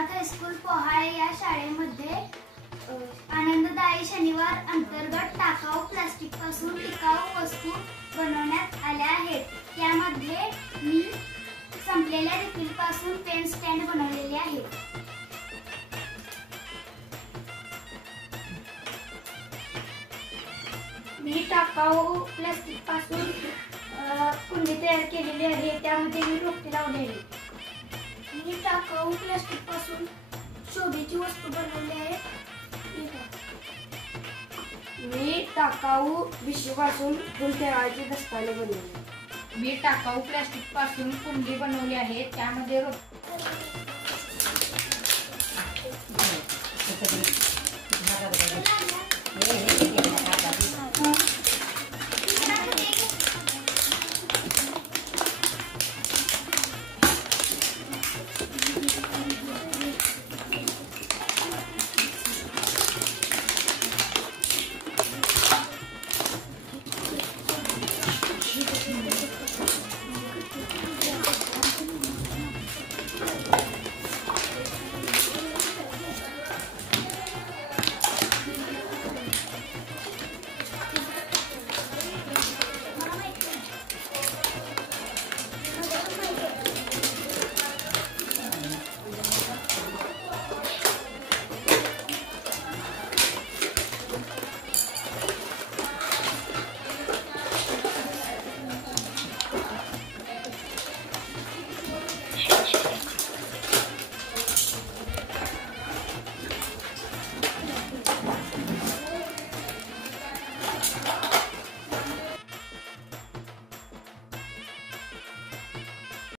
Jagannath high school पोहाळे या शाळेमध्ये आनंददायी शनिवार अंतर्गत टाकाऊ प्लास्टिक पासून टिकाऊ वस्तू बनवण्यात आल्या आहेत. त्यामध्ये मी संपलेल्या रिफिल पासून पेन स्टँड बनवलेले आहे. मी टाकाऊ प्लास्टिक पासून कुंडी तयार केलेली आहे. त्यामध्ये मी रोपटे लावले आहे. मी टाकाऊ प्लास्टिक पासून शोभेची वस्तू बनवली आहे. मी टाकाऊ पिशवीपासून फुल ठेवायची दस्ताने बनवले. मी टाकाऊ प्लास्टिक पासून कुंडी बनवली आहे. त्यामध्ये